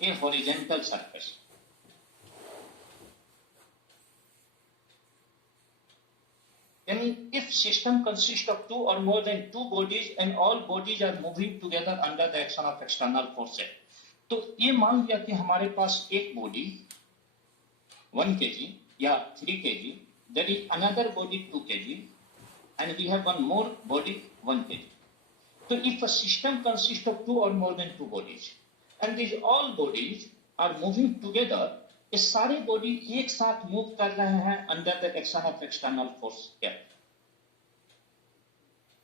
a horizontal surface. Then if system consists of two or more than two bodies and all bodies are moving together under the action of external forces, तो ये मान लिया कि हमारे पास एक body 1 kg या 3 kg, there is another body 2 kg, and we have one more body 1 kg. So if a system consists of two or more than two bodies and these all bodies are moving together, ये सारे body एक साथ move कर रहे हैं under the action of external force F.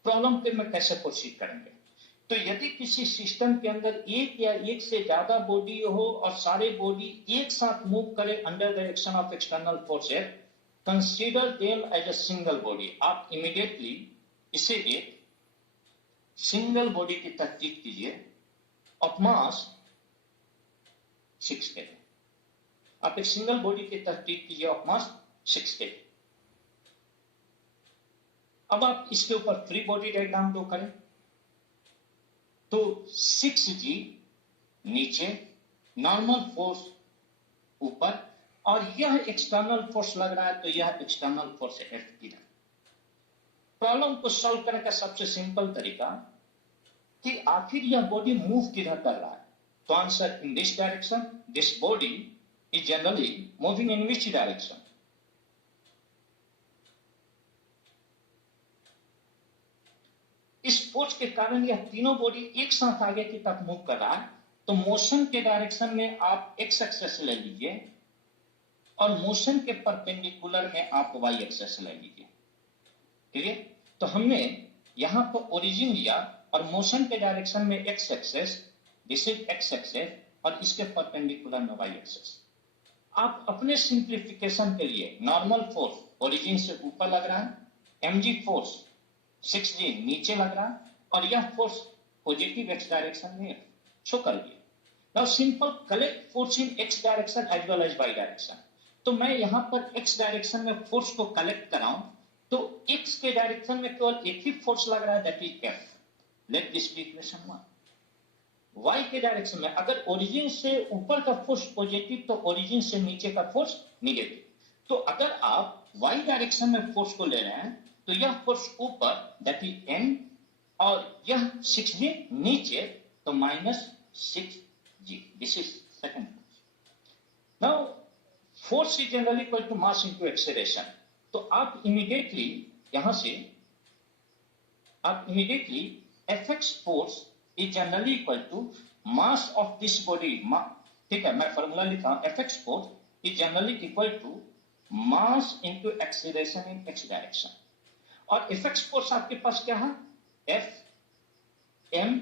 Problem पे में कैसे प्रोसीड करेंगे? तो यदि किसी सिस्टम के अंदर एक या एक से ज्यादा बॉडी हो और सारे बॉडी एक साथ मूव करे under the action of external force F, consider them as a single body. आप इमीडिएटली इसे एक सिंगल बॉडी की तस्दीक कीजिए ऑफ मास 6 kg. आप एक सिंगल बॉडी की तस्दीक कीजिए ऑफ मास 6 kg. अब आप इसके ऊपर फ्री बॉडी डायग्राम ड्रॉ करें. तो 6g नीचे, नॉर्मल फोर्स ऊपर, और यह एक्सटर्नल फोर्स लग रहा है तो यह एक्सटर्नल फोर्स F इधर. प्रॉब्लम को सॉल्व करने का सबसे सिंपल तरीका कि आखिर यह बॉडी मूव किधर कर रहा है. तो answer in this direction. This body is generally moving in which direction? इस फोर्स के कारण यह तीनों बॉडी एक साथ आगे की तरफ मूव कर रहा है. तो मोशन के डायरेक्शन में आप एक्स एक्सेस ले लीजिए और मोशन के परपेंडिकुलर में आप वाई एक्सेस ले लीजिए. ठीक है? तो हमने यहां पर ओरिजिन लिया और मोशन के डायरेक्शन में X axis, this is X axis, और इसके परपेंडिकुलर में वाई एक्सेस. आप अपने सिंप्लीफिकेशन के लिए नॉर्मल फोर्स ओरिजिन से ऊपर लग रहा है, mg फोर्स 6g नीचे लग रहा है, और यह फोर्स पॉजिटिव एक्स डायरेक्शन में शो कर दिया. Now simple collect force in X direction as well as Y direction. तो मैं यहां पर एक्स डायरेक्शन में फोर्स को कलेक्ट कराऊं तो एक्स के डायरेक्शन में केवल एक ही फोर्स लग रहा है, that is F. Let this be equation 1. Y के डायरेक्शन में अगर ओरिजिन से ऊपर का फोर्स पॉजिटिव तो ओरिजिन से नीचे का फोर्स निगेटिव. तो अगर आप वाई डायरेक्शन में फोर्स को ले रहे हैं तो यह फोर्स ऊपर, दैट इज N, और यह 6g नीचे, तो -6g. This is second force. Now force is generally equal to mass into acceleration. तो आप इमीडिएटली यहां से Fx force is generally equal to mass of this body. ठीक है, मैं फॉर्मूला लिखा हूं. Fx force is generally equal to mass into acceleration in x direction. और Fx force आपके पास क्या है? F m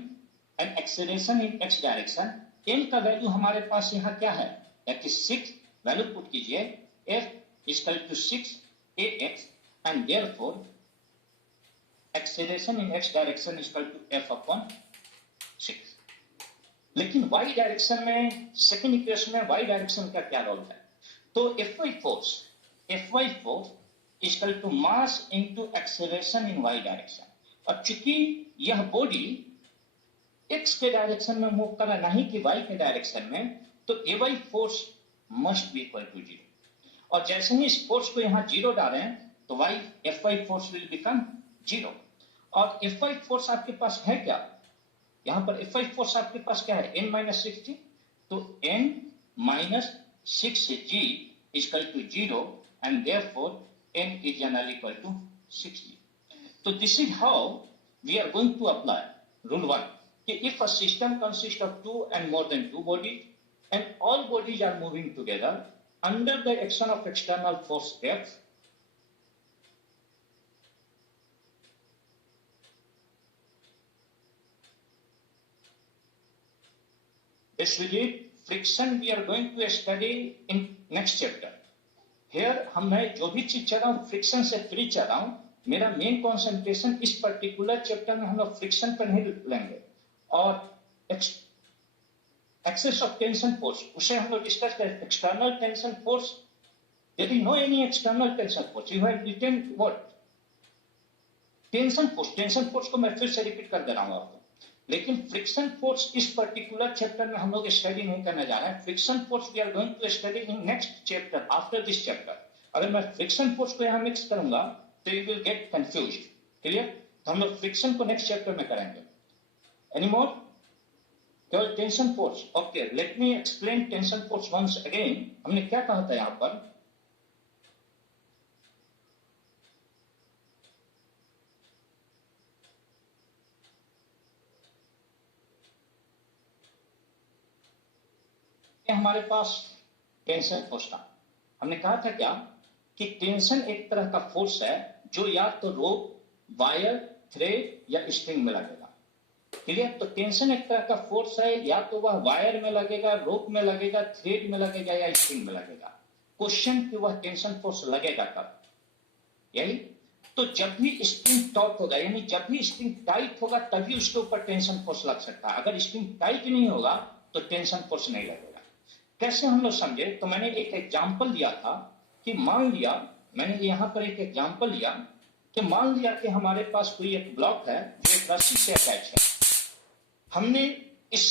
and acceleration in x direction. m का वैल्यू हमारे पास यहाँ क्या है? that is 6. वैल्यू पुट कीजिए. F is equal to 6 ax, and therefore acceleration in x direction is equal to F upon 6. लेकिन y डायरेक्शन में second equation में y direction का क्या रोल है? तो Fy force is equal to mass into acceleration in y direction. और चूंकि यह बॉडी x के डायरेक्शन में मूव कर रहा नहीं कि y के डायरेक्शन में, तो Ay force must be equal to 0. और जैसे ही इस फोर्स को यहां 0 डालें तो Fy फोर्स विल बिकम 0. और Fy फोर्स आपके पास है क्या? यहां पर Fy फोर्स आपके पास क्या है? N-6g. तो N-6g is equal to 0, and therefore N is generally equal to 6g. So this is how we are going to apply rule 1. If a system consists of two and more than two bodies and all bodies are moving together under the action of external force F, this will be friction we are going to study in next chapter. Here मैं जो भी चीज चल रहा हूँ friction से free चल रहा हूँ. मेरा मेन कंसंट्रेशन इस पर्टिकुलर चैप्टर में हम लोग फ्रिक्शन पर नहीं लेंगे, और एक्सेस ऑफ टेंशन फोर्स उसे हम लोग डिस्कस करें. एक्सटर्नल टेंशन फोर्स, यदि no any external tension force, you have written what? Tension force. Tension force को मैं फिर से रिपीट कर दे रहा हूँ आपको. लेकिन फ्रिक्शन फोर्स इस पर्टिकुलर चैप्टर में हम लोग स्टडी नहीं करने जा रहे हैं. Friction force we are going to study in next chapter after this chapter. अगर मैं फ्रिक्शन फोर्स को यहां मिक्स करूंगा तो you will get confuse. Clear? तो हम लोग फ्रिक्शन को नेक्स्ट चैप्टर में करेंगे. Any more? केवल tension force. Okay, let me explain tension force once again. हमने क्या कहा था यहां पर? हमारे पास टेंशन फोर्स था. हमने कहा था क्या कि टेंशन एक तरह का फोर्स है जो या तो रोप, वायर, थ्रेड या स्ट्रिंग में लगेगा. क्लियर? तो टेंशन एक तरह का फोर्स है, या तो वह वायर में लगेगा, रोप में लगेगा, थ्रेड में लगेगा या स्ट्रिंग में लगेगा. क्वेश्चन कि वह टेंशन फोर्स लगेगा कब? यही तो जब भी स्ट्रिंग टॉट होगा, यानी जब भी स्ट्रिंग टाइट होगा तभी उसके ऊपर टेंशन फोर्स लग सकता है. अगर स्ट्रिंग टाइट नहीं होगा तो टेंशन फोर्स नहीं लगेगा. कैसे हम लोग समझे? तो मैंने एक एग्जाम्पल दिया था कि मान लिया, मैंने यहां पर एक एग्जाम्पल लिया कि मान लिया कि हमारे पास कोई एक ब्लॉक है जो एक रस्सी से अटैच है. हमने इस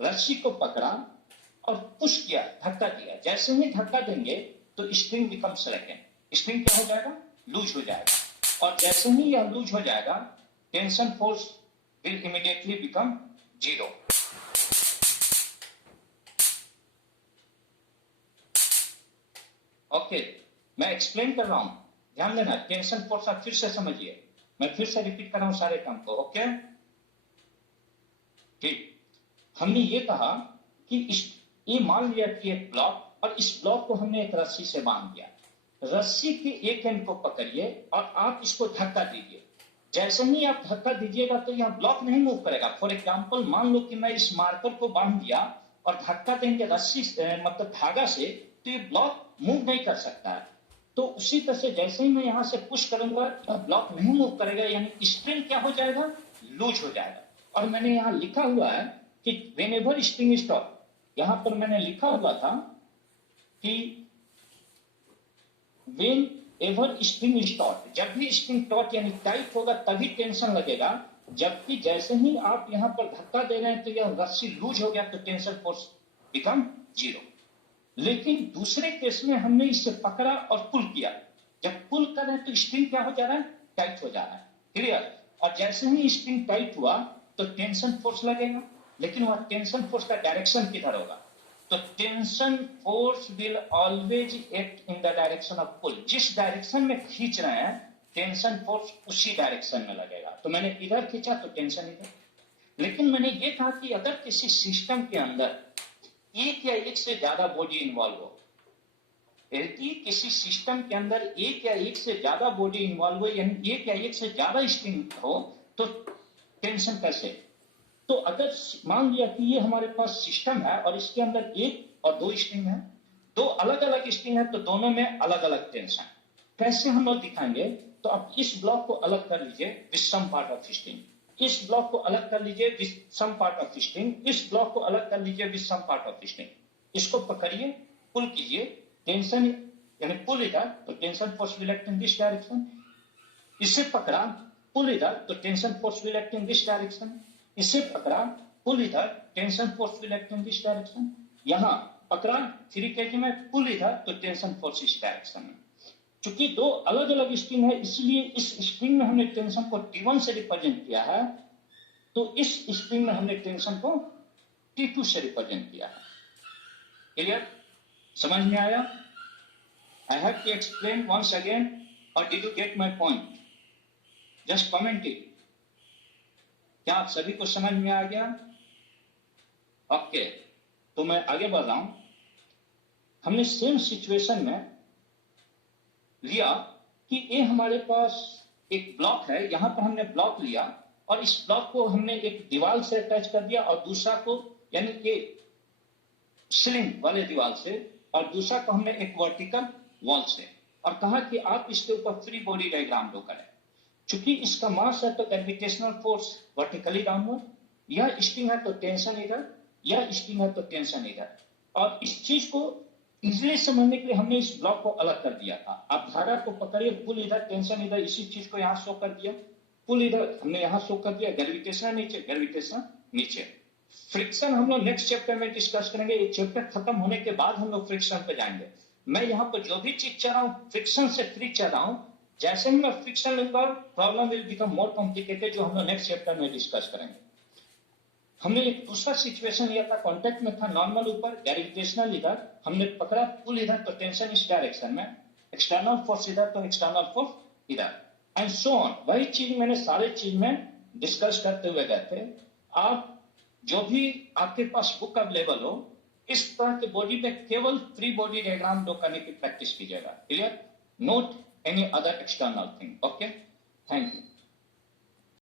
रस्सी को पकड़ा और पुश किया, धक्का दिया. जैसे ही धक्का देंगे तो स्ट्रिंग बिकम सेलेक्टेड. स्ट्रिंग क्या हो जाएगा? लूज हो जाएगा. और जैसे ही यह लूज हो जाएगा tension force will immediately become zero. Okay, मैं एक्सप्लेन कर रहा हूं, ध्यान देना. टेंशन फोर्स आप फिर से समझिए, मैं फिर से रिपीट कर रहा हूं सारे काम को. ओके, ठीक. हमने ये कहा कि ये मान लिया कि एक ब्लॉक, और इस ब्लॉक को हमने एक रस्सी से बांध दिया. रस्सी के एक एंड को पकड़िए और आप इसको धक्का दीजिए. जैसे ही आप धक्का दीजिएगा तो यह ब्लॉक नहीं मूव करेगा. फॉर एग्जाम्पल, मान लो कि मैं इस मार्कर को बांध दिया और धक्का देंगे रस्सी मतलब धागा से, तो ये ब्लॉक मूव नहीं कर सकता है. तो उसी तरह से जैसे ही मैं यहां से पुश करूंगा यह ब्लॉक नहीं मूव करेगा, यानी स्ट्रिंग क्या हो जाएगा? लूज हो जाएगा. और मैंने यहां लिखा हुआ है कि when ever string is taught, यहां पर मैंने लिखा हुआ था कि when ever string is taught, जब भी स्ट्रिंग टॉट यानी टाइट होगा तभी टेंशन लगेगा. जबकि जैसे ही आप यहां पर धक्का दे रहे हैं तो यह रस्सी लूज हो गया तो टेंशन फोर्स बिकम जीरो. लेकिन दूसरे केस में हमने इसे पकड़ा और पुल किया. जब पुल कर रहे हैं तो स्ट्रिंग क्या हो जा रहा है? टाइट हो जा रहा है. क्लियर? और जैसे ही स्ट्रिंग टाइट हुआ तो टेंशन फोर्स लगेगा. लेकिन वह टेंशन फोर्स का डायरेक्शन किधर होगा? तो tension force will always act in the direction of pull. जिस डायरेक्शन में खींच रहे हैं टेंशन फोर्स उसी डायरेक्शन में लगेगा. तो मैंने इधर खींचा तो टेंशन इधर. लेकिन मैंने ये कहा कि अगर किसी सिस्टम के अंदर एक या एक से ज्यादा बॉडी इन्वॉल्व हो, यदि किसी सिस्टम के अंदर एक या एक से ज्यादा बॉडी इन्वॉल्व हो, यानी एक या एक से ज्यादा स्ट्रिंग हो, तो टेंशन कैसे? तो अगर मान लिया कि ये हमारे पास सिस्टम है और इसके अंदर एक और दो स्ट्रिंग है, दो अलग अलग स्ट्रिंग है, तो दोनों में अलग अलग टेंशन. कैसे हम लोग दिखाएंगे? तो आप इस ब्लॉक को अलग कर लीजिए with some part of string, इस ब्लॉक को अलग कर लीजिए with some part of string, इस ब्लॉक को अलग कर लीजिए with some part of string. इसको पकड़िए, पुल कीजिए, टेंशन यानी पुल इधर तो tension force will act in this direction. इसे पकड़ा, पुल इधर तो tension force will act in this direction. इसे पकड़ा, पुल इधर, tension force will act in this direction. यहां पकड़ा 3 kg में, पुल इधर तो टेंशन फोर्स इस डायरेक्शन में. चूंकि दो अलग अलग स्ट्रिंग है इसलिए इस स्ट्रिंग में हमने टेंशन को T1 से रिप्रेजेंट किया है, तो इस स्ट्रिंग में हमने टेंशन को T2 से रिप्रेजेंट किया है. क्लियर? समझ में आया? I have to explain once again, और did you get my point? Just comment it. क्या आप सभी को समझ में आ गया? ओके, तो मैं आगे बढ़ रहा हूं. हमने सेम सिचुएशन में लिया कि ये हमारे पास एक ब्लॉक है, यहां पर हमने ब्लॉक लिया और इस ब्लॉक को हमने एक दीवार से अटैच कर दिया और दूसरा को यानी कि सीलिंग वाले दीवार से, और दूसरा को हमने एक वर्टिकल वॉल से, और कहा कि आप इसके ऊपर फ्री बॉडी डायग्राम ड्रॉ करें. चूंकि इसका मास है तो ग्रेविटेशनल फोर्स वर्टिकली डाउनवर्ड, यह स्ट्रिंग है तो टेंशन इधर, यह स्ट्रिंग है तो टेंशन इधर. और इस चीज को इजिली समझने के लिए हमने इस ब्लॉक को अलग कर दिया था. आप धारा को पकड़िए, पुल इधर, टेंशन इधर, इसी चीज को यहां शो कर दिया. पुल इधर हमने यहां शो कर दिया, ग्रेविटेशन नीचे। फ्रिक्शन हम लोग नेक्स्ट चैप्टर में डिस्कस करेंगे। ये चैप्टर खत्म होने के बाद हम लोग फ्रिक्शन पे जाएंगे। मैं यहाँ पर जो भी चीज चल रहा हूँ फ्रिक्शन से फ्री चल रहा हूँ। जैसे ही मैं फ्रिक्शन लूंगा problem will become more complicated, जो हम लोग नेक्स्ट चैप्टर में डिस्कस करेंगे। हमने एक दूसरा सिचुएशन लिया था, कॉन्टेक्ट में था नॉर्मल ऊपर, ग्रेविटेशनल इधर, हमने पकड़ा पुल इधर तो टेंशन इस डायरेक्शन में, एक्सटर्नल फोर्स इधर तो एक्सटर्नल फोर्स इधर, एंड सो ऑन। वही चीज मैंने सारे चीज में डिस्कस करते हुए गए थे। आप जो भी आपके पास बुक अवेलेबल हो, इस तरह के बॉडी में केवल फ्री बॉडी डायग्राम ड्रॉ करने की प्रैक्टिस कीजिएगा। Clear? Note any other external thing. Okay, thank you.